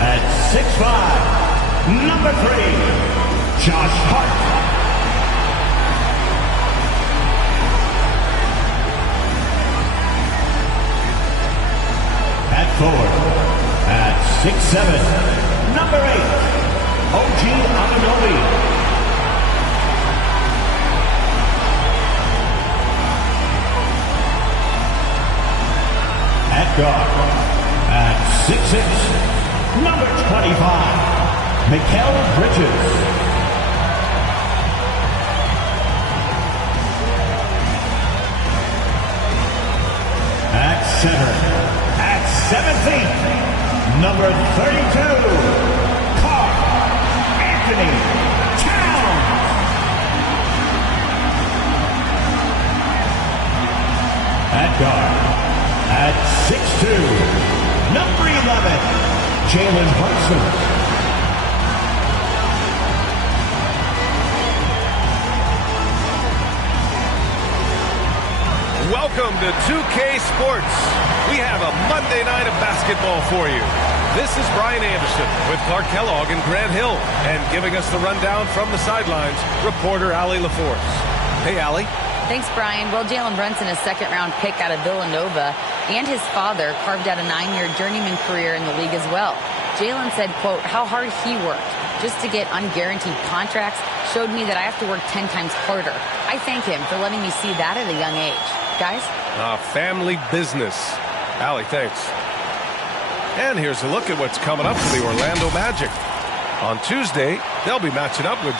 At 6'5", number 3, Josh Hart. At 4, at 6'7", number 8, OG Anunoby. At guard, at 6'6", number 25, Mikal Bridges. At center, at 17, number 32, Karl Anthony Towns. At guard, at 6'2", number 11, Jalen Brunson. Welcome to 2K Sports. We have a Monday night of basketball for you. This is Brian Anderson with Clark Kellogg and Grant Hill. And giving us the rundown from the sidelines, reporter Allie LaForce. Hey, Allie. Thanks, Brian. Well, Jalen Brunson, a second-round pick out of Villanova, and his father carved out a 9-year journeyman career in the league as well. Jalen said, quote, how hard he worked just to get unguaranteed contracts showed me that I have to work 10 times harder. I thank him for letting me see that at a young age. Guys? Family business. Allie, thanks. And here's a look at what's coming up for the Orlando Magic. On Tuesday, they'll be matching up with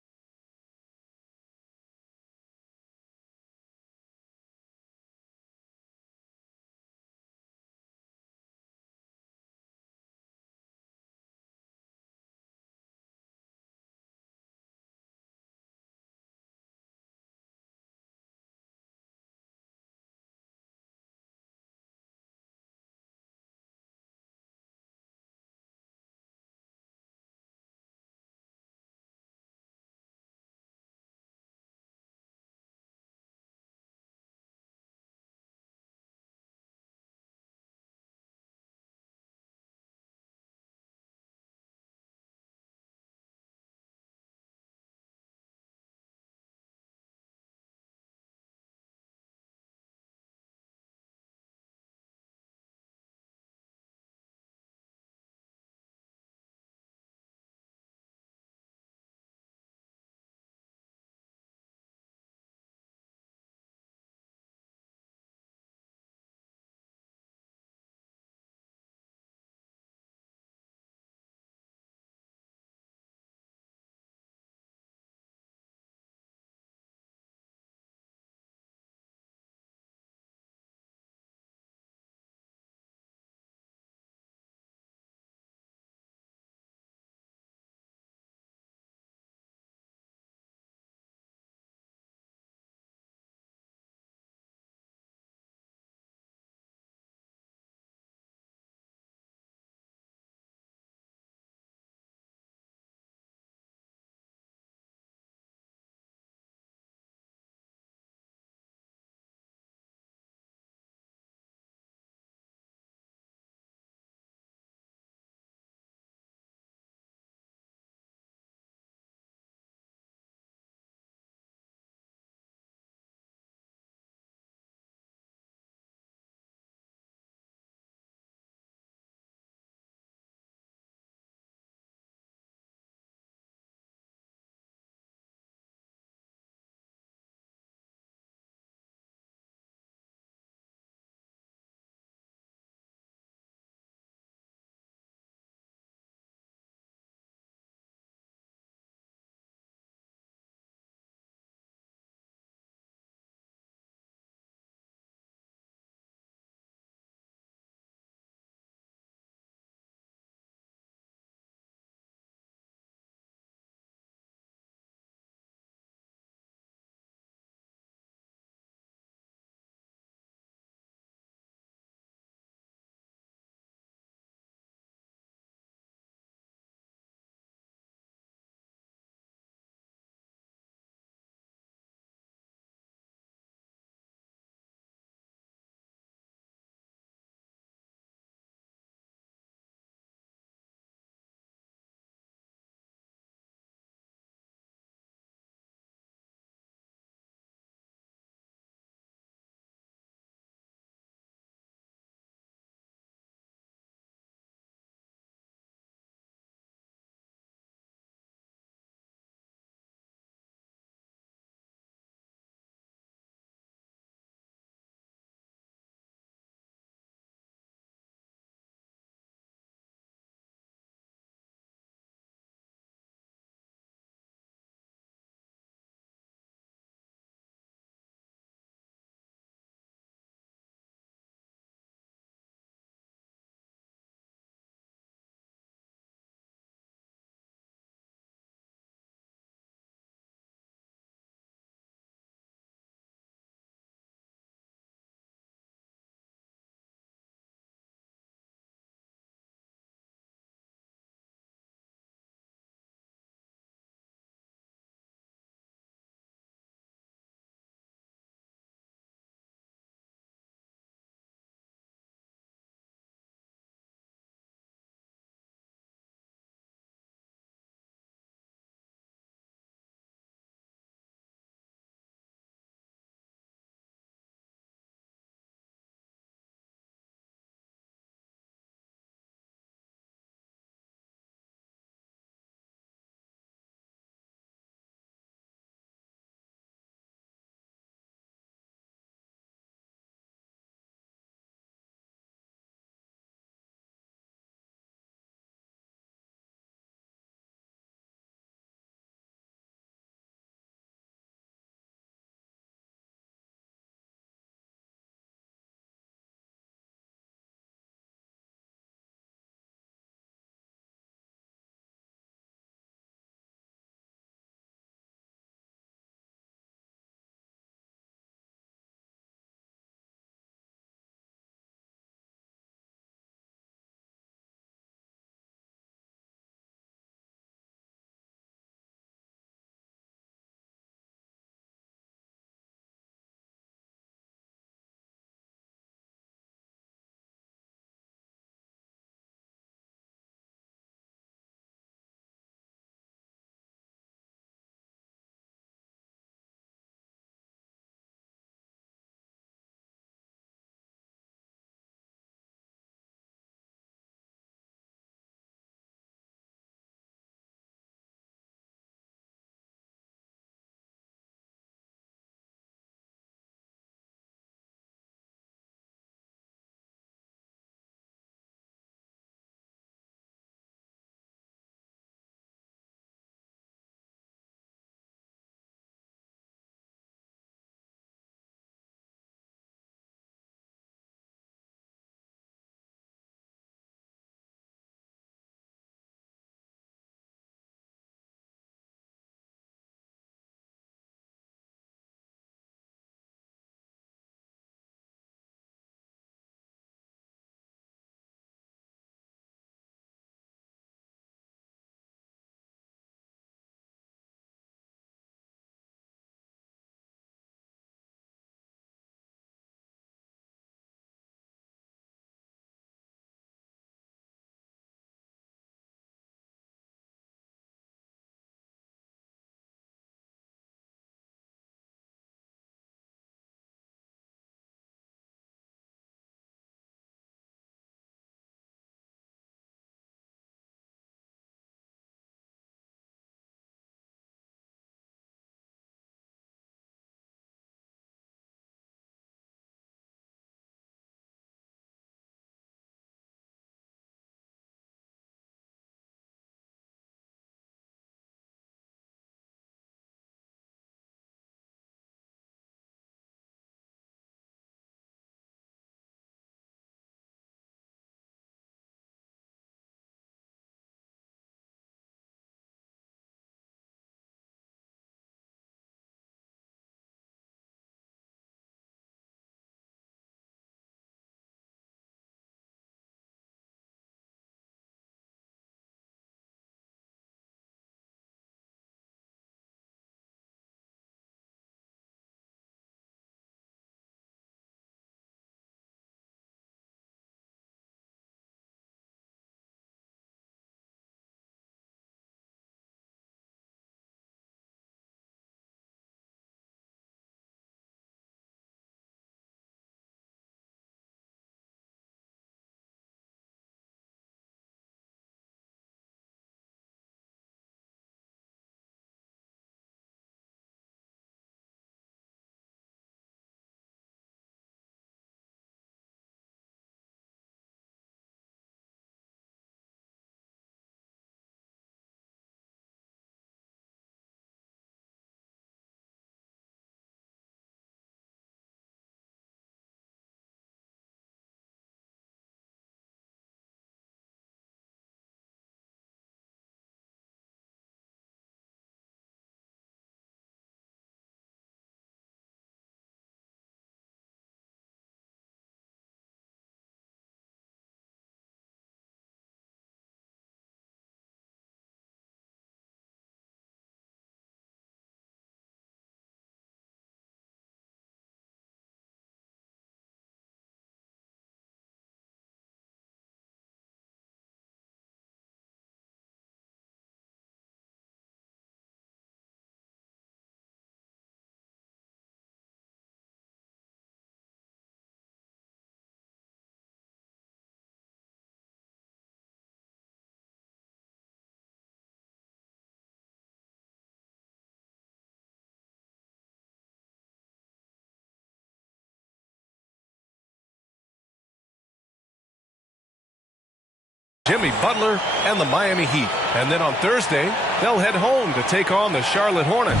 Jimmy Butler and the Miami Heat. And then on Thursday, they'll head home to take on the Charlotte Hornets.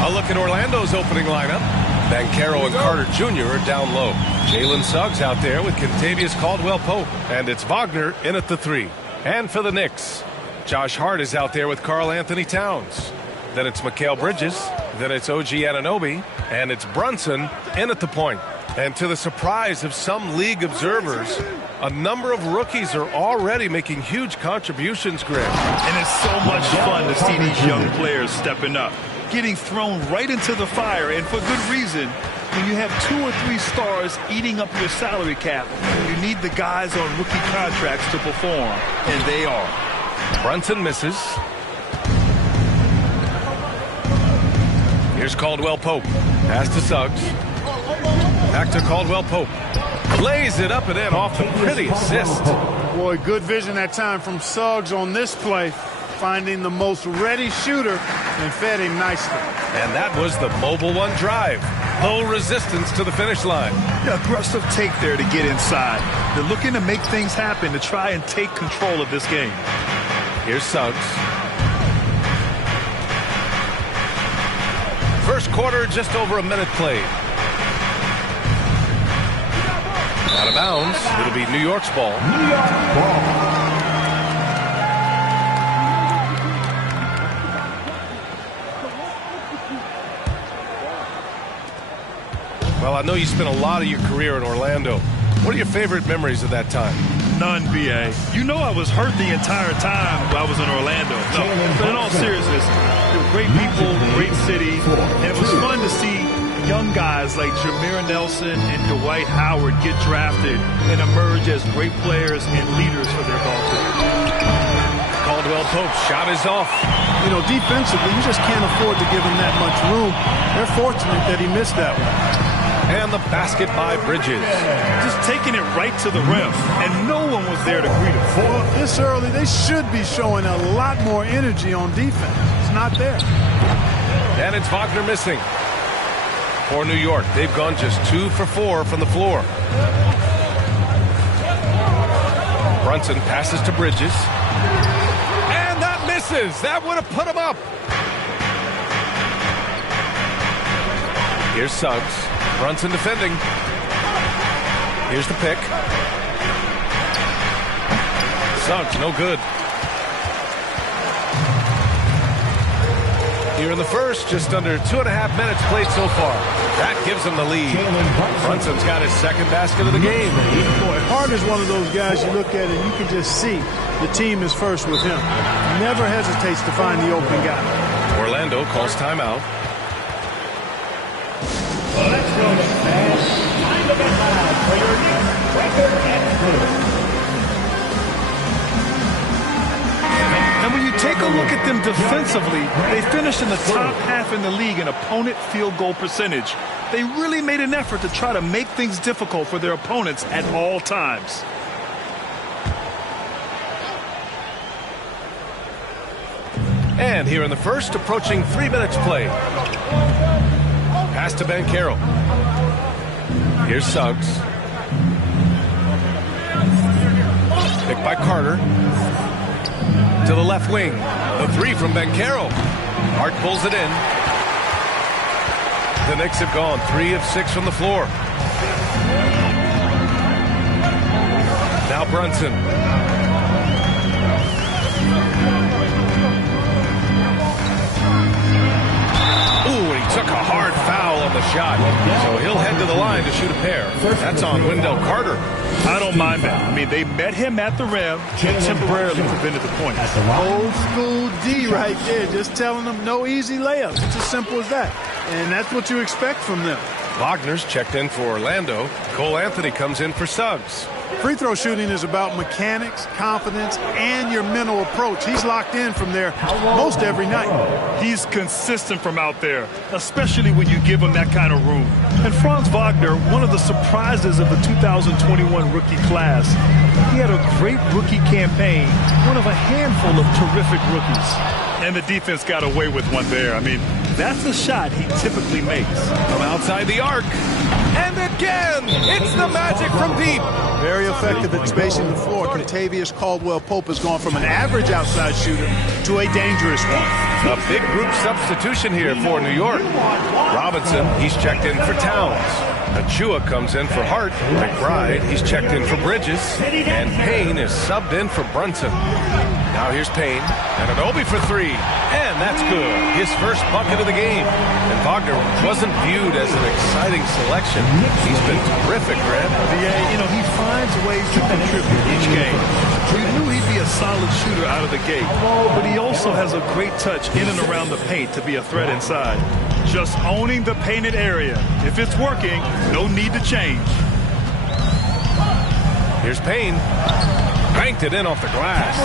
A look at Orlando's opening lineup. Banchero and Carter Jr. are down low. Jalen Suggs out there with Kentavious Caldwell-Pope. And it's Wagner in at the 3. And for the Knicks, Josh Hart is out there with Karl Anthony Towns. Then it's Mikal Bridges. Then it's OG Anunoby. And it's Brunson in at the point. And to the surprise of some league observers, a number of rookies are already making huge contributions, Greg. And it's so much fun to see these young players stepping up, getting thrown right into the fire, and for good reason. When you have 2 or 3 stars eating up your salary cap, you need the guys on rookie contracts to perform, and they are. Brunson misses. Here's Caldwell-Pope. Pass to Suggs. Back to Caldwell-Pope. Lays it up and in off the pretty assist. Boy, good vision that time from Suggs on this play, finding the most ready shooter and fed him nicely. And that was the mobile one drive. Low resistance to the finish line. Yeah, aggressive take there to get inside. They're looking to make things happen to try and take control of this game. Here's Suggs. First quarter, just over a minute played. Out of bounds. It'll be New York's ball. New York ball. Well, I know you spent a lot of your career in Orlando. What are your favorite memories of that time? None, B.A. You know I was hurt the entire time while I was in Orlando. No, but in all seriousness, they were great people, great city, and it was fun to see young guys like Jameer Nelson and Dwight Howard get drafted and emerge as great players and leaders for their ball team. Caldwell-Pope's shot is off. You know, defensively, you just can't afford to give him that much room. They're fortunate that he missed that one. And the basket by Bridges. Just taking it right to the rim, and no one was there to greet him. Well, this early, they should be showing a lot more energy on defense. It's not there. And it's Wagner missing. For New York, they've gone just 2 for 4 from the floor. Brunson passes to Bridges. And that misses. That would have put him up. Here's Suggs. Brunson defending. Here's the pick. Suggs, no good. Here in the first, just under 2.5 minutes played so far. That gives him the lead. Brunson's got his second basket of the game. Boy, Hart is one of those guys you look at and you can just see the team is first with him. Never hesitates to find the open guy. Orlando calls timeout. Let's go to fast. Time to get loud for your next record and good. And when you take a look at them defensively, they finished in the top half in the league in opponent field goal percentage. They really made an effort to try to make things difficult for their opponents at all times. And here in the first, approaching 3 minutes played. Pass to Banchero. Here's Suggs. Picked by Carter. To the left wing. The 3 from Banchero. Hart pulls it in. The Knicks have gone 3 of 6 from the floor. Now Brunson. Ooh, and he took a hard foul on the shot. So he'll head to the line to shoot a pair. That's on Wendell Carter. I don't mind that. I mean, they met him at the rim and temporarily prevented the points. Old school D right there, just telling them no easy layups. It's as simple as that. And that's what you expect from them. Wagner's checked in for Orlando. Cole Anthony comes in for Suggs. Free throw shooting is about mechanics, confidence, and your mental approach. He's locked in from there most every night. He's consistent from out there, especially when you give him that kind of room. And Franz Wagner, one of the surprises of the 2021 rookie class. He had a great rookie campaign, one of a handful of terrific rookies. And the defense got away with one there. I mean, that's a shot he typically makes. From outside the arc. And again, it's the magic from deep. Very effective. effective at spacing the floor. Contavious Caldwell-Pope has gone from an average outside shooter to a dangerous one. A big group substitution here for New York. Robinson, he's checked in for Towns. Achua comes in for Hart. McBride, he's checked in for Bridges. And Payne is subbed in for Brunson. Now here's Payne. And an Obi for three. And that's good. His first bucket of the game. And Wagner wasn't viewed as an exciting selection. He's been terrific, Grant. Yeah, you know, he finds ways to contribute each game. We knew he'd be a solid shooter out of the gate, but he also has a great touch in and around the paint to be a threat inside. Just owning the painted area. If it's working, no need to change. Here's Payne. Banked it in off the glass.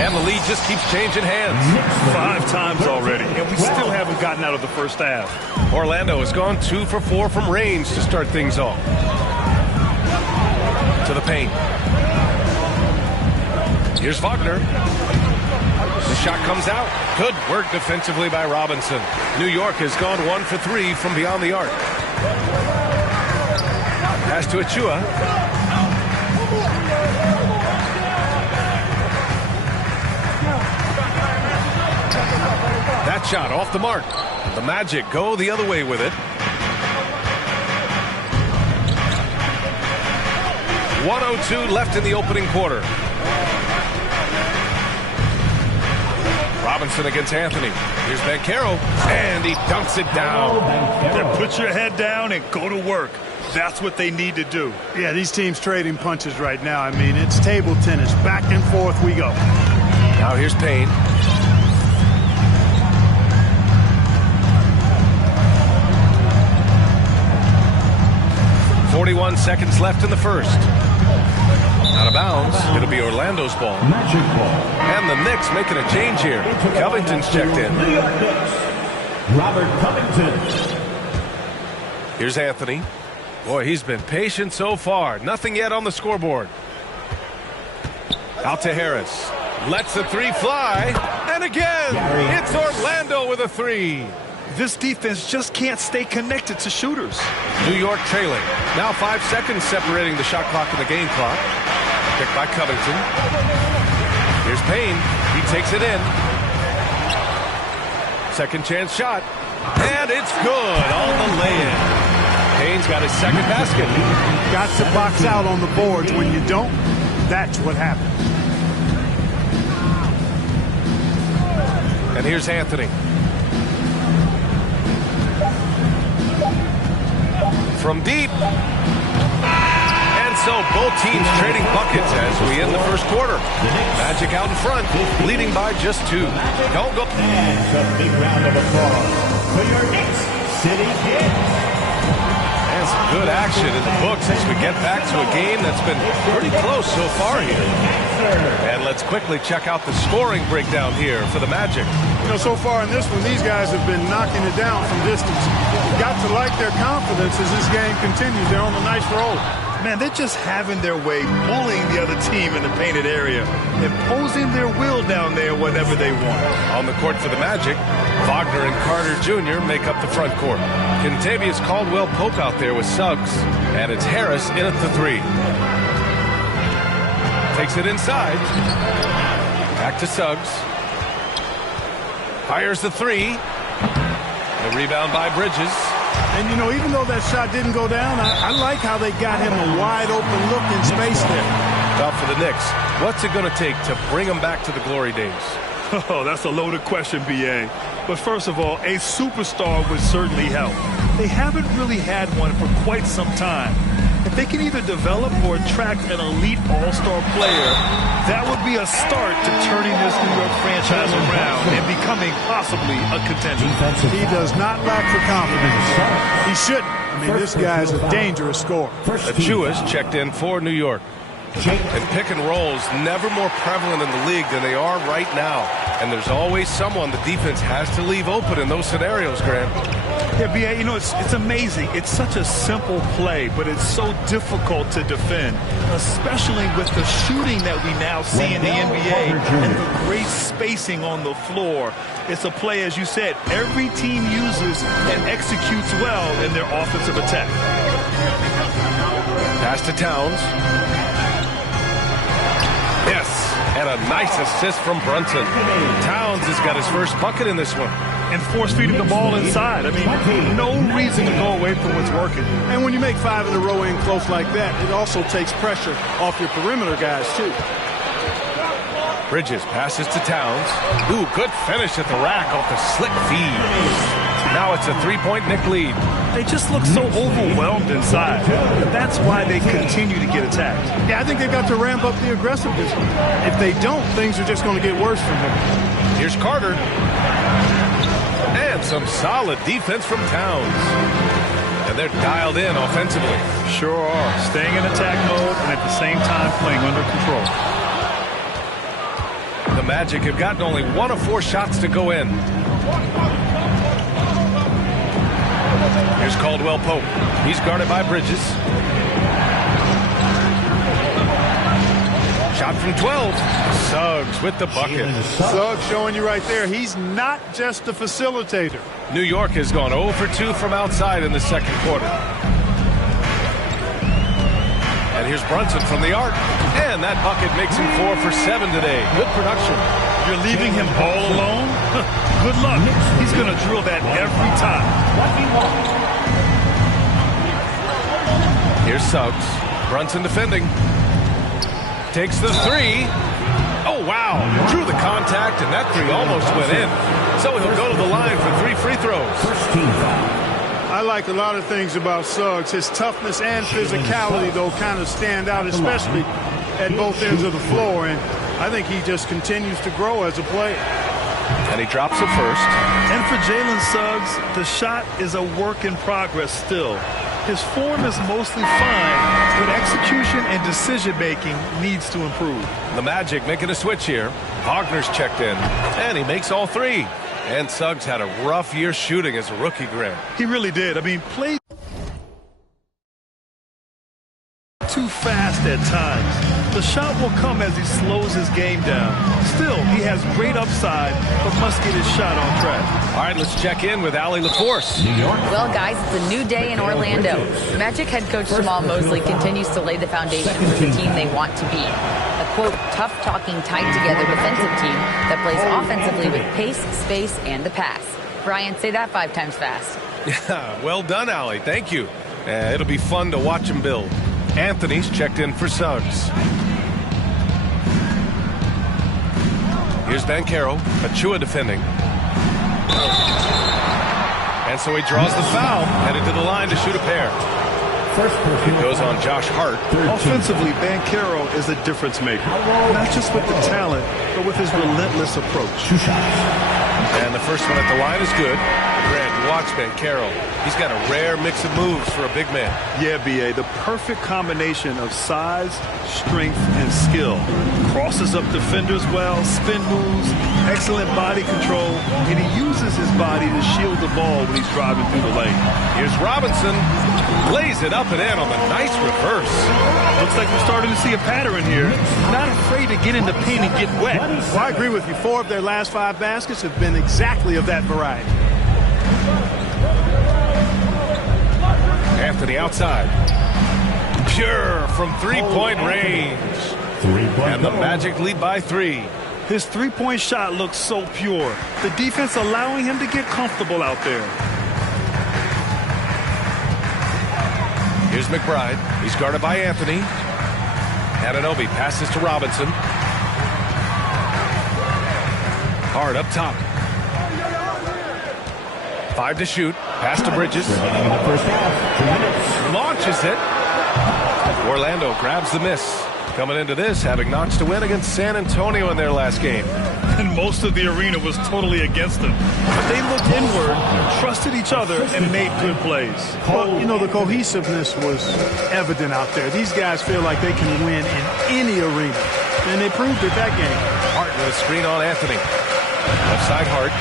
And the lead just keeps changing hands. 5 times already, and we still haven't gotten out of the first half. Orlando has gone 2 for 4 from range to start things off. To the paint. Here's Wagner. The shot comes out. Good work defensively by Robinson. New York has gone 1 for 3 from beyond the arc. Pass to Achua. That shot off the mark. The Magic go the other way with it. 1:02 left in the opening quarter. Robinson against Anthony. Here's Banchero, and he dunks it down. Then put your head down and go to work. That's what they need to do. Yeah, these teams trading punches right now. I mean, it's table tennis. Back and forth we go. Now here's Payne. .41 seconds left in the first. Out of bounds. It'll be Orlando's ball. Magic ball. And the Knicks making a change here. Covington's checked in. New York Knicks. Robert Covington. Here's Anthony. Boy, he's been patient so far. Nothing yet on the scoreboard. Out to Harris. Lets the three fly. And again, it's Orlando with a three. This defense just can't stay connected to shooters. New York trailing. Now 5 seconds separating the shot clock and the game clock. Picked by Covington. Here's Payne. He takes it in. Second chance shot. And it's good on the lay-in. Payne's got his second basket. Got to box out on the boards. When you don't, that's what happens. And here's Anthony. From deep. And so both teams trading buckets as we end the first quarter. Magic out in front, leading by just 2. Don't go. And a big round of applause for your Knicks City Kid. And some good action in the books as we get back to a game that's been pretty close so far here. And let's quickly check out the scoring breakdown here for the Magic. You know, so far in this one, these guys have been knocking it down from distance. You've got to like their confidence as this game continues. They're on a nice roll. Man, they're just having their way, bullying the other team in the painted area, imposing their will down there whenever they want. On the court for the Magic, Wagner and Carter Jr. make up the front court. Contavious Caldwell-Pope out there with Suggs, and it's Harris in at the 3. Takes it inside. Back to Suggs. Fires the 3. The rebound by Bridges. And, you know, even though that shot didn't go down, I like how they got him a wide-open look in space there. Tough for the Knicks. What's it going to take to bring them back to the glory days? Oh, that's a loaded question, B.A. But first of all, a superstar would certainly help. They haven't really had one for quite some time. If they can either develop or attract an elite all-star player, that would be a start to turning this New York franchise around and becoming possibly a contender. He does not lack for confidence. He shouldn't. I mean, this guy's a dangerous scorer. Achua's checked in for New York. And pick and rolls never more prevalent in the league than they are right now. And there's always someone the defense has to leave open in those scenarios, Grant. Yeah, B.A., you know, it's amazing. It's such a simple play, but it's so difficult to defend, especially with the shooting that we now see in the NBA and the great spacing on the floor. It's a play, as you said, every team uses and executes well in their offensive attack. Pass to Towns. a nice assist from Brunson. Towns has got his first bucket in this one. And force-feeding the ball inside. I mean, no reason to go away from what's working. And when you make 5 in a row in close like that, it also takes pressure off your perimeter guys, too. Bridges passes to Towns. Ooh, good finish at the rack off the slick feed. Now it's a 3-point Knick lead. They just look so overwhelmed inside. That's why they continue to get attacked. Yeah, I think they've got to ramp up the aggressiveness. If they don't, things are just going to get worse from here. Here's Carter. And some solid defense from Towns. And they're dialed in offensively. Sure are. Staying in attack mode and at the same time playing under control. The Magic have gotten only 1 of 4 shots to go in. Here's Caldwell Pope. He's guarded by Bridges. Shot from 12. Suggs with the bucket. Suggs showing you right there, he's not just a facilitator. New York has gone 0 for 2 from outside in the second quarter. And here's Brunson from the arc. And that bucket makes him 4 for 7 today. Good production. You're leaving him all alone? Good luck. He's going to drill that every time. Here's Suggs. Brunson defending. Takes the 3. Oh, wow. Drew the contact, and that 3 almost went in. So he'll go to the line for 3 free throws. I like a lot of things about Suggs. His toughness and physicality, though, kind of stand out, especially at both ends of the floor. And I think he just continues to grow as a player. And he drops it first. And for Jalen Suggs, the shot is a work in progress still. His form is mostly fine, but execution and decision-making needs to improve. The Magic making a switch here. Wagner's checked in, and he makes all 3. And Suggs had a rough year shooting as a rookie, Grant. He really did. I mean, played too fast at times. The shot will come as he slows his game down. Still, he has great upside, but must get his shot on track. All right, let's check in with Allie LaForce. Well, guys, it's a new day in Orlando. Magic head coach Jamal Mosley continues to lay the foundation for the team they want to be. A, quote, tough-talking, tied-together defensive team that plays offensively with pace, space, and the pass. Brian, say that 5 times fast. Yeah, well done, Allie. Thank you. It'll be fun to watch him build. Anthony's checked in for Suggs. Here's Banchero. Achua defending. And so he draws the foul, headed to the line to shoot a pair. It goes on Josh Hart. Offensively, Banchero is a difference maker. Not just with the talent, but with his relentless approach. And the first one at the line is good. Grant, watch Banchero. He's got a rare mix of moves for a big man. Yeah, B.A., the perfect combination of size, strength, and skill. Crosses up defenders well, spin moves, excellent body control, and he uses his body to shield the ball when he's driving through the lane. Here's Robinson. Lays it up and in on the nice reverse. Looks like we're starting to see a pattern here. Not afraid to get in the paint and get wet. Well, I agree with you. 4 of their last 5 baskets have been exactly of that variety. Anthony outside. Pure from three-point range. And the Magic lead by 3. His three-point shot looks so pure. The defense allowing him to get comfortable out there. Here's McBride. He's guarded by Anthony. Anunoby passes to Robinson. Hard up top. 5 to shoot. Pass to Bridges. Launches it. Orlando grabs the miss. Coming into this, having notched a win against San Antonio in their last game. And most of the arena was totally against them. But they looked inward, trusted each other, and made good plays. Well, you know, the cohesiveness was evident out there. These guys feel like they can win in any arena. And they proved it that game. Hart with a screen on Anthony. Left side Hart.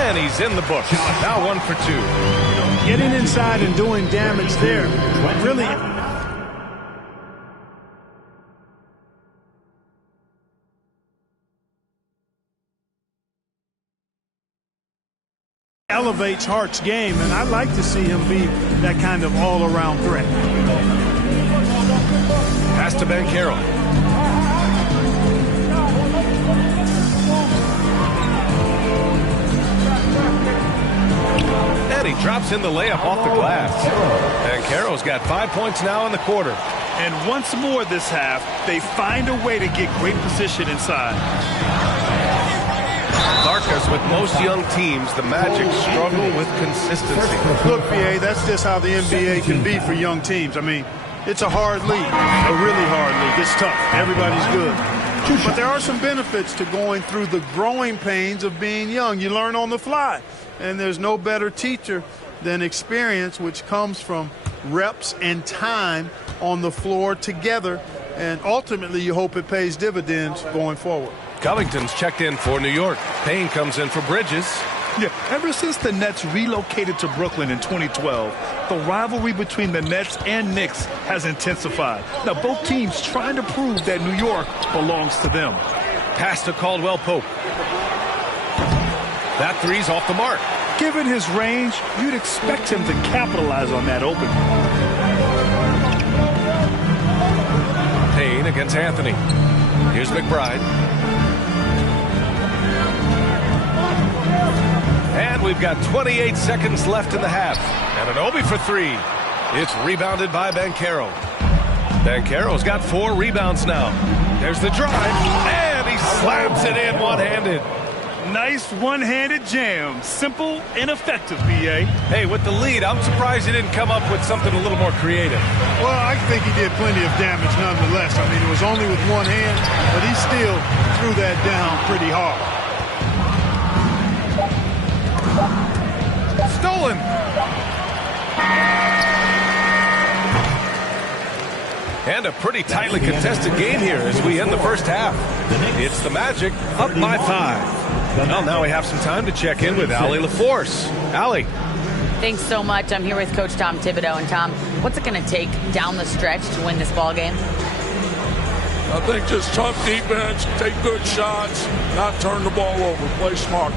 And he's in the books. Now 1 for 2. Getting inside and doing damage there really elevates Hart's game, and I'd like to see him be that kind of all-around threat. Pass to Banchero. And he drops in the layup off the glass. And Banchero's got 5 points now in the quarter. And once more this half, they find a way to get great position inside. Clark, as with most young teams, the Magic struggle with consistency. Look, PA, that's just how the NBA can be for young teams. I mean, it's a hard league, a really hard league. It's tough. Everybody's good. But there are some benefits to going through the growing pains of being young. You learn on the fly. And there's no better teacher than experience, which comes from reps and time on the floor together. And ultimately, you hope it pays dividends going forward. Covington's checked in for New York. Payne comes in for Bridges. Yeah, ever since the Nets relocated to Brooklyn in 2012, the rivalry between the Nets and Knicks has intensified. Now, both teams trying to prove that New York belongs to them. Pass to Caldwell Pope. That three's off the mark. Given his range, you'd expect him to capitalize on that opening. Payne against Anthony. Here's McBride. And we've got 28 seconds left in the half. And Anunoby for three. It's rebounded by Banchero. Banchero's got 4 rebounds now. There's the drive. And he slams it in one-handed. Nice one-handed jam. Simple and effective, B.A. Hey, with the lead, I'm surprised he didn't come up with something a little more creative. Well, I think he did plenty of damage nonetheless. I mean, it was only with one hand, but he still threw that down pretty hard. Stolen. And a pretty tightly contested game here as we end the first half. It's the Magic up by 5. Well, now we have some time to check in with Allie LaForce. Allie. Thanks so much. I'm here with Coach Tom Thibodeau. And Tom, what's it going to take down the stretch to win this ball game? I think just tough defense, take good shots, not turn the ball over, play smart.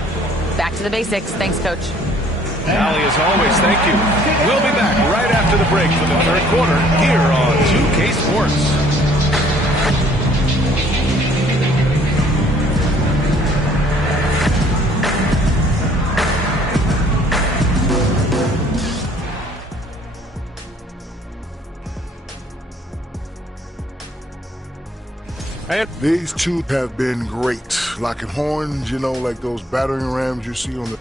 Back to the basics. Thanks, Coach. Allie, as always, thank you. We'll be back right after the break for the third quarter here on 2K Sports. These two have been great. Locking horns, you know, like those battering rams you see on the...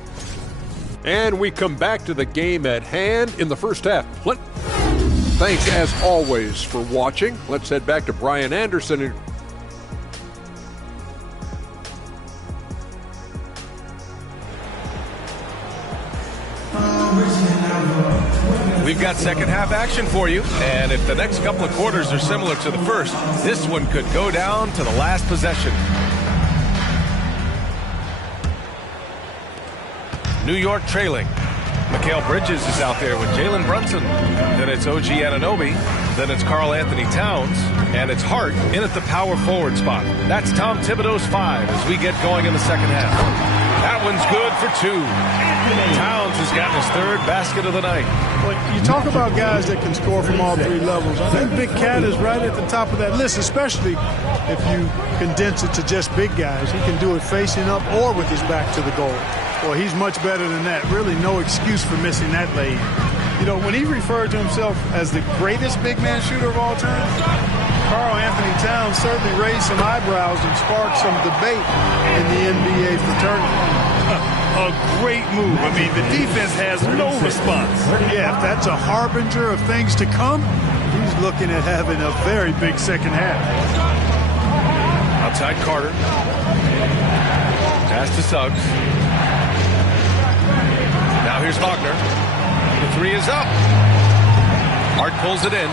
And we come back to the game at hand in the first half. Thanks, as always, for watching. Let's head back to Brian Anderson. We've got second half action for you, and if the next couple of quarters are similar to the first, this one could go down to the last possession. New York trailing. Mikal Bridges is out there with Jalen Brunson. Then it's OG Anunoby. Then it's Karl Anthony Towns. And it's Hart in at the power forward spot. That's Tom Thibodeau's 5 as we get going in the second half. That one's good for 2. Towns has gotten his 3rd basket of the night. Well, you talk about guys that can score from all 3 levels. I think Big Cat is right at the top of that list, especially if you condense it to just big guys. He can do it facing up or with his back to the goal. Well, he's much better than that. Really no excuse for missing that lane. You know, when he referred to himself as the greatest big man shooter of all time, Karl Anthony Towns certainly raised some eyebrows and sparked some debate in the NBA fraternity. A great move. I mean, the defense has no response. Yeah, if that's a harbinger of things to come, he's looking at having a very big second half. Outside Carter. Pass to Suggs. Now here's Wagner. The 3 is up. Hart pulls it in.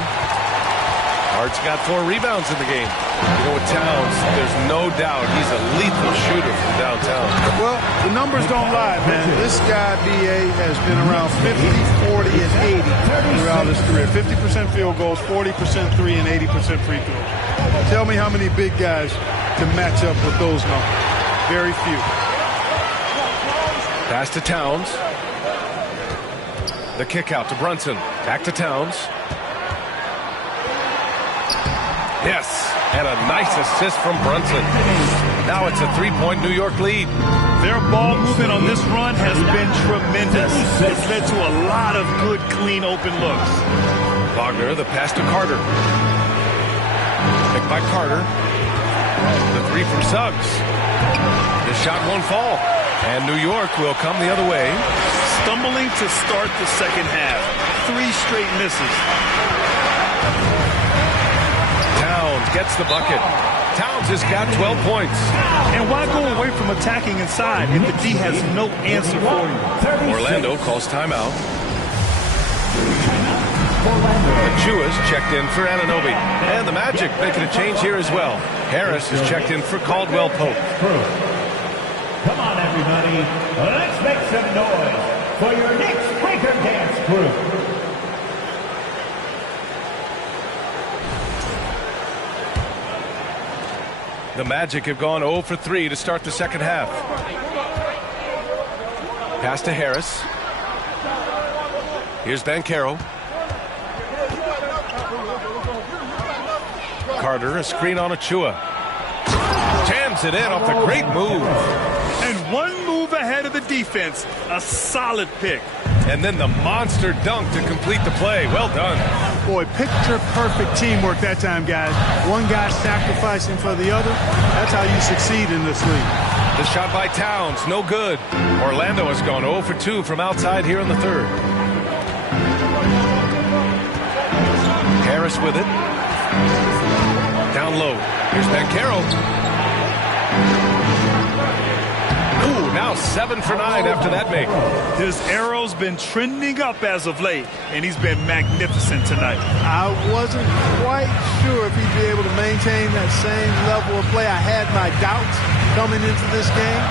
Hart's got 4 rebounds in the game. You know, with Towns, there's no doubt he's a lethal shooter from downtown. Well, the numbers don't lie, man. This guy, B.A., has been around 50, 40, and 80 throughout his career. 50% field goals, 40% 3, and 80% free throws. Tell me how many big guys can match up with those numbers. Very few. Pass to Towns. The kick out to Brunson. Back to Towns. Yes, and a nice assist from Brunson. Now it's a 3-point New York lead. Their ball movement on this run has been tremendous. It's led to a lot of good, clean, open looks. Wagner, the pass to Carter. Picked by Carter. The three from Suggs. The shot won't fall. And New York will come the other way. Stumbling to start the second half. 3 straight misses. Towns gets the bucket. Towns has got 12 points. And why go away from attacking inside if the D has no answer for you? Orlando calls timeout. Achua's checked in for Anunoby. And the Magic making a change here as well. Harris is checked in for Caldwell Pope. Come on, everybody. Let's make some noise for your Knicks Breaker Dance crew. The Magic have gone 0 for 3 to start the second half. Pass to Harris. Here's Banchero. Carter, a screen on Achua. Jams it in off the great move. And one move ahead of the defense. A solid pick. And then the monster dunk to complete the play. Well done. Boy, picture-perfect teamwork that time, guys. One guy sacrificing for the other. That's how you succeed in this league. The shot by Towns, no good. Orlando has gone 0 for 2 from outside here in the third. Harris with it. Down low. Here's Banchero. Ooh, now 7 for 9 after that make. His arrow's been trending up as of late, and he's been magnificent tonight. I wasn't quite sure if he'd be able to maintain that same level of play. I had my doubts coming into this game,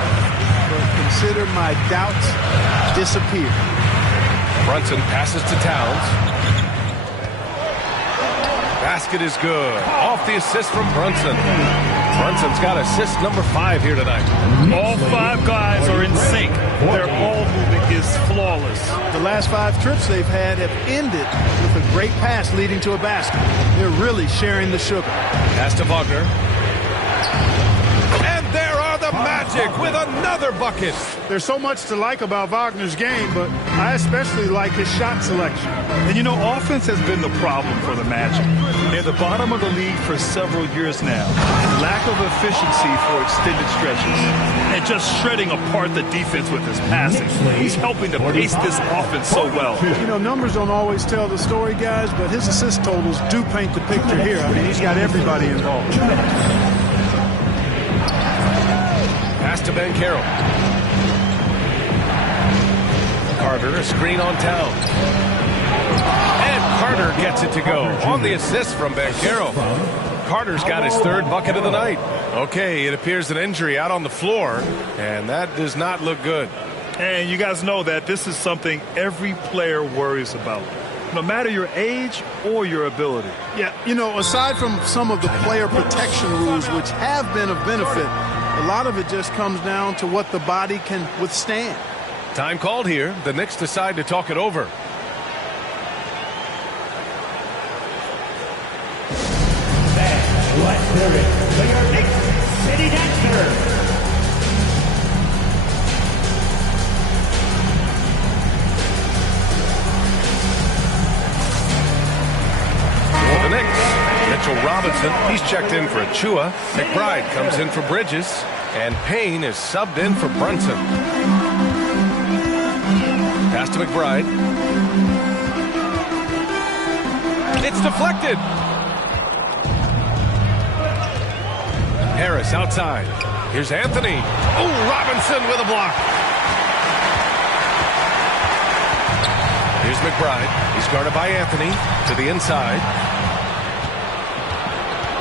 but consider my doubts disappear. Brunson passes to Towns. Basket is good. Off the assist from Brunson. Brunson's got assist number 5 here tonight. All 5 guys are in sync. Their ball movement is flawless. The last 5 trips they've had have ended with a great pass leading to a basket. They're really sharing the sugar. Pass to Wagner. And there are the Magic with another bucket. There's so much to like about Wagner's game, but I especially like his shot selection. And you know, offense has been the problem for the Magic. They're the bottom of the league for several years now. Lack of efficiency for extended stretches. And just shredding apart the defense with his passing. He's helping to pace this offense so well. You know, numbers don't always tell the story, guys, but his assist totals do paint the picture here. I mean, he's got everybody involved. Pass to Banchero. Carter, a screen on Towns. And Carter gets it to go on the assist from Banchero. Carter's got his 3rd bucket of the night. Okay, it appears an injury out on the floor, and that does not look good. And you guys know that this is something every player worries about, no matter your age or your ability. Yeah, you know, aside from some of the player protection rules, which have been of benefit, a lot of it just comes down to what the body can withstand. Time called here. The Knicks decide to talk it over. Let's hear it for your Knicks City Dancer. For the Knicks, Mitchell Robinson, he's checked in for Achua. McBride comes in for Bridges. And Payne is subbed in for Brunson. Pass to McBride. It's deflected. Harris outside. Here's Anthony. Oh, Robinson with a block. Here's McBride. He's guarded by Anthony to the inside.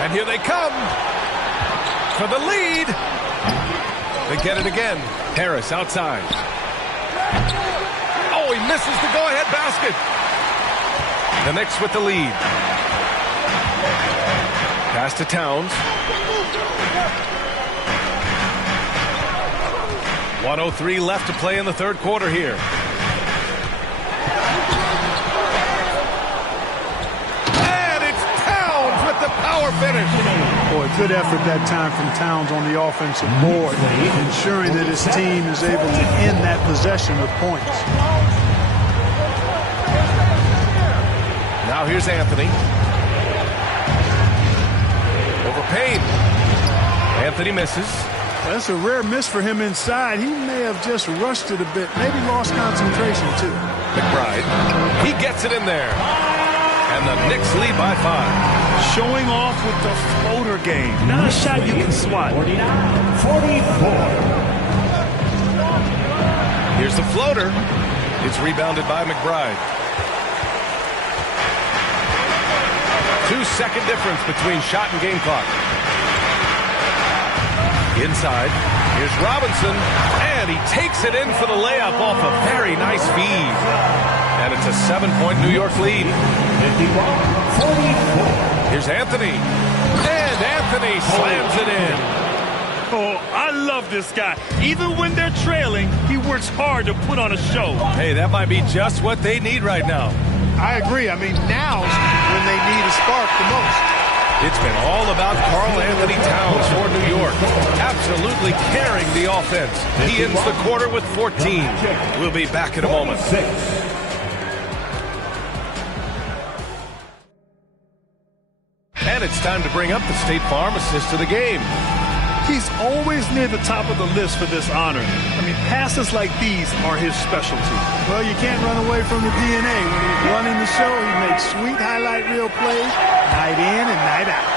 And here they come for the lead. They get it again. Harris outside. Oh, he misses the go-ahead basket. The Knicks with the lead. Pass to Towns. 1:03 left to play in the third quarter here. And it's Towns with the power finish. Boy, but good effort that time from Towns on the offensive board, ensuring that his team is able to end that possession with points. Now here's Anthony. Over Payne. Anthony misses. That's a rare miss for him inside. He may have just rushed it a bit, maybe lost concentration too. McBride. He gets it in there. And the Knicks lead by 5. Showing off with the floater game. Not a shot you can swat. 44. Here's the floater. It's rebounded by McBride. 2-second difference between shot and game clock. Inside, here's Robinson, and he takes it in for the layup off a very nice feed. And it's a 7-point New York lead. 51-44. Here's Anthony, and Anthony slams it in. Oh, I love this guy. Even when they're trailing, he works hard to put on a show. Hey, that might be just what they need right now. I agree. I mean, now's when they need a spark the most. It's been all about Karl Anthony Towns for New York, absolutely carrying the offense. He ends the quarter with 14. We'll be back in a moment. And it's time to bring up the State Farm assist of the game. He's always near the top of the list for this honor. I mean, passes like these are his specialty. Well, you can't run away from the DNA. When he's running the show, he makes sweet highlight reel plays night in and night out.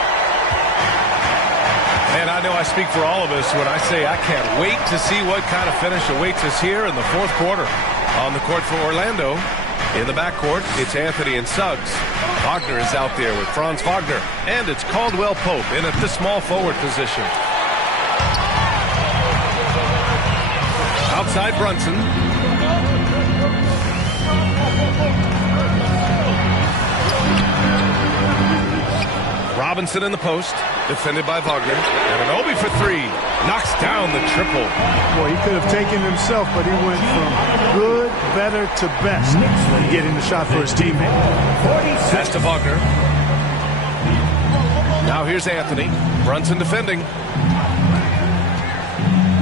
And I know I speak for all of us when I say I can't wait to see what kind of finish awaits us here in the fourth quarter. On the court for Orlando, in the backcourt, it's Anthony and Suggs. Wagner is out there with Franz Wagner, and it's Caldwell Pope in at the small forward position. Outside Brunson. Robinson in the post, defended by Wagner. And an Obi for 3. Knocks down the triple. Boy, he could have taken himself, but he went from good, better to best in getting the shot for his teammate. Pass to Wagner. Now here's Anthony. Brunson defending.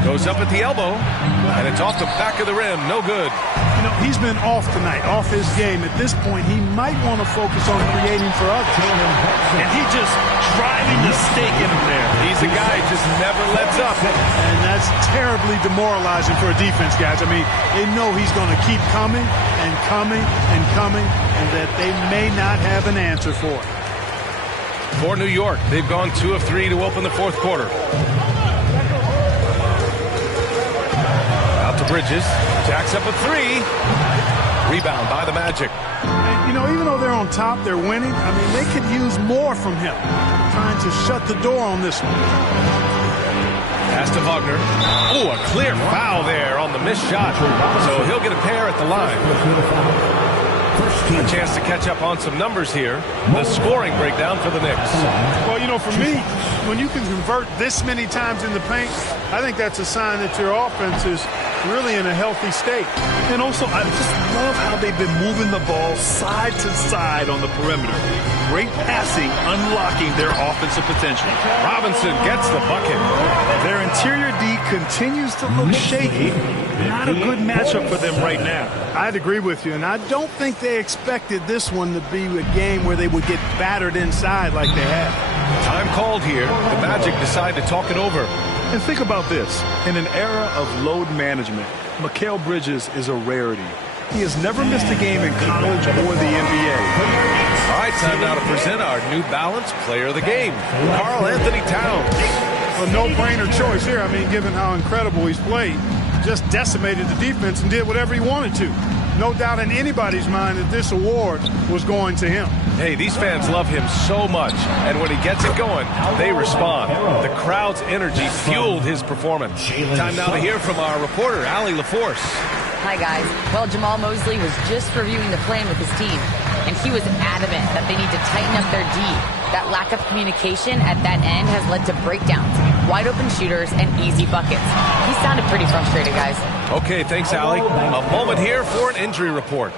Goes up at the elbow, and it's off the back of the rim. No good. You know, he's been off tonight, off his game. At this point, he might want to focus on creating for others. And he just driving the stake in him there. He's a guy who just never lets up. And that's terribly demoralizing for a defense, guys. I mean, they know he's going to keep coming and coming and coming, and that they may not have an answer for it. For New York, they've gone 2 of 3 to open the fourth quarter. To Bridges, jacks up a 3. Rebound by the Magic. And, you know, even though they're on top, they're winning. I mean, they could use more from him. Trying to shut the door on this one. Pass to Wagner. Oh, a clear foul there on the missed shot. So he'll get a pair at the line. A chance to catch up on some numbers here. The scoring breakdown for the Knicks. Well, you know, for me, when you can convert this many times in the paint, I think that's a sign that your offense is really in a healthy state. And also, I just love how they've been moving the ball side to side on the perimeter. Great passing, unlocking their offensive potential. Robinson gets the bucket. Their interior D continues to look shaky. Not a good matchup for them right now. I'd agree with you, and I don't think they expected this one to be a game where they would get battered inside like they have. Time called here. The Magic decide to talk it over. And think about this. In an era of load management, Mikal Bridges is a rarity. He has never missed a game in college or the NBA. All right, time now to present our New Balance Player of the Game, Karl Anthony Towns. A no-brainer choice here. I mean, given how incredible he's played, just decimated the defense and did whatever he wanted to. No doubt in anybody's mind that this award was going to him. Hey, these fans love him so much, and when he gets it going, they respond. The crowd's energy fueled his performance. Time now to hear from our reporter, Allie LaForce. Hi, guys. Well, Jamal Mosley was just reviewing the plan with his team, and he was adamant that they need to tighten up their D. That lack of communication at that end has led to breakdowns, wide-open shooters, and easy buckets. He sounded pretty frustrated, guys. Okay, thanks, Allie. A moment here for an injury report.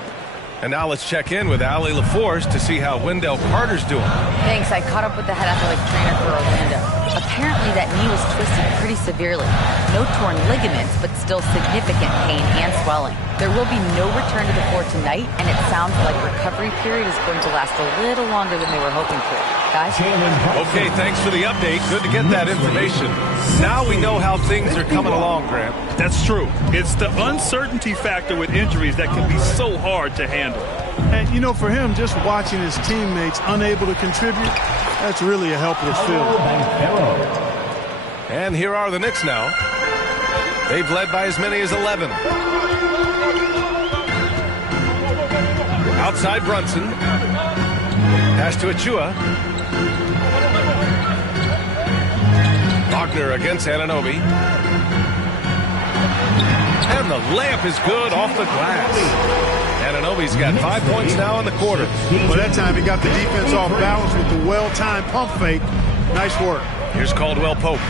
And now let's check in with Allie LaForce to see how Wendell Carter's doing. Thanks. I caught up with the head athletic trainer for Orlando. Apparently that knee was twisted pretty severely. No torn ligaments, but still significant pain and swelling. There will be no return to the floor tonight, and it sounds like recovery period is going to last a little longer than they were hoping for. Guys? Okay, thanks for the update. Good to get that information. Now we know how things are coming along, Grant. That's true. It's the uncertainty factor with injuries that can be so hard to handle. And, you know, for him, just watching his teammates unable to contribute, that's really a helpless feeling. And here are the Knicks now. They've led by as many as 11. Outside Brunson. Pass to Achua. Wagner against Anunoby. And the layup is good off the glass. Anunoby's got 5 points now in the quarter. Well, that time he got the defense off balance with the well-timed pump fake. Nice work. Here's Caldwell Pope.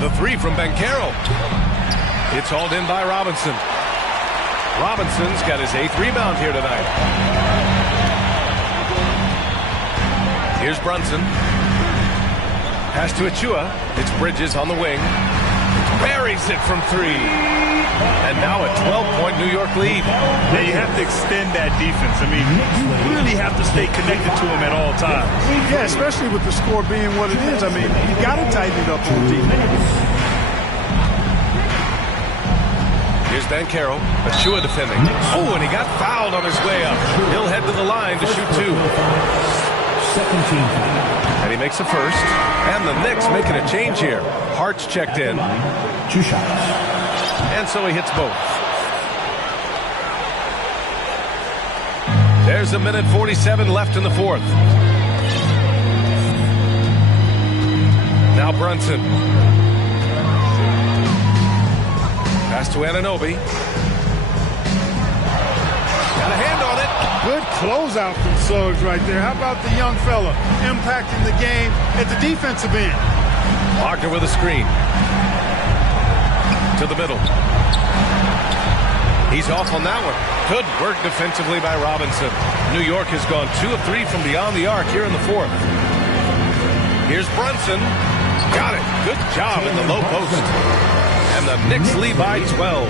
The three from Banchero. It's hauled in by Robinson. Robinson's got his 8th rebound here tonight. Here's Brunson. Pass to Achua. It's Bridges on the wing. Buries it from 3. And now a 12-point New York lead. Yeah, you have to extend that defense. I mean, you really have to stay connected to him at all times. Yeah, especially with the score being what it is. I mean, you got to tighten it up on defense. Here's Banchero. Achua defending. Oh, and he got fouled on his way up. He'll head to the line to shoot 2. And he makes a first. And the Knicks making a change here. Hart's checked in. 2 shots. And so he hits both. There's a minute 47 left in the fourth. Now Brunson. Pass to Anunoby. Got a hand on it. Good closeout from Suggs right there. How about the young fella impacting the game at the defensive end? Wagner with a screen. To the middle. He's off on that one. Good work defensively by Robinson. New York has gone 2 of 3 from beyond the arc here in the fourth. Here's Brunson. Got it. Good job in the low post. And the Knicks lead by 12.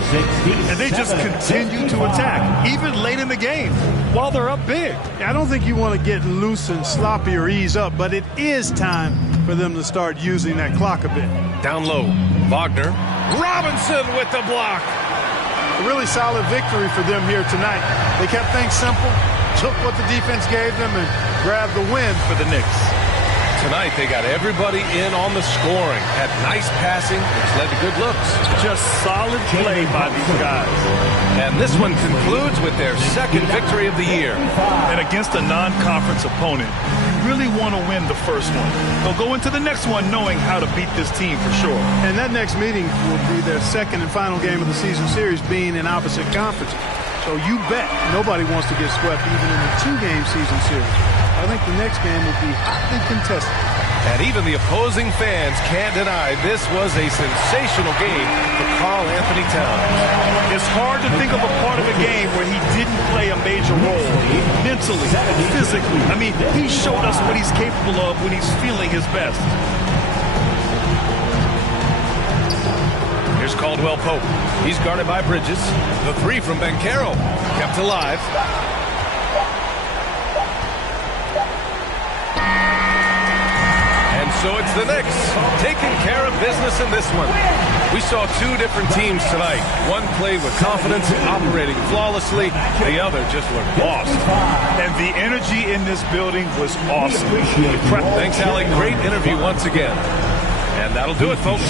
And they just continue to attack, even late in the game, while they're up big. I don't think you want to get loose and sloppy or ease up, but it is time for them to start using that clock a bit. Down low. Wagner. Robinson with the block. A really solid victory for them here tonight. They kept things simple, took what the defense gave them, and grabbed the win for the Knicks. Tonight, they got everybody in on the scoring. Had nice passing, which led to good looks. Just solid play by these guys. And this one concludes with their second victory of the year. And against a non-conference opponent, you really want to win the first one. They'll go into the next one knowing how to beat this team for sure. And that next meeting will be their second and final game of the season series, being in opposite conferences. So you bet nobody wants to get swept even in the 2-game season series. I think the next game will be hotly contested. And even the opposing fans can't deny this was a sensational game for Karl Anthony Towns. It's hard to think of a part of a game where he didn't play a major role. Mentally, physically. I mean, he showed us what he's capable of when he's feeling his best. Here's Caldwell Pope. He's guarded by Bridges. The 3 from Banchero. Kept alive. So it's the Knicks taking care of business in this one. We saw 2 different teams tonight. One played with confidence, operating flawlessly. The other just looked lost. And the energy in this building was awesome. Thanks, Allie. Great interview once again. And that'll do it, folks.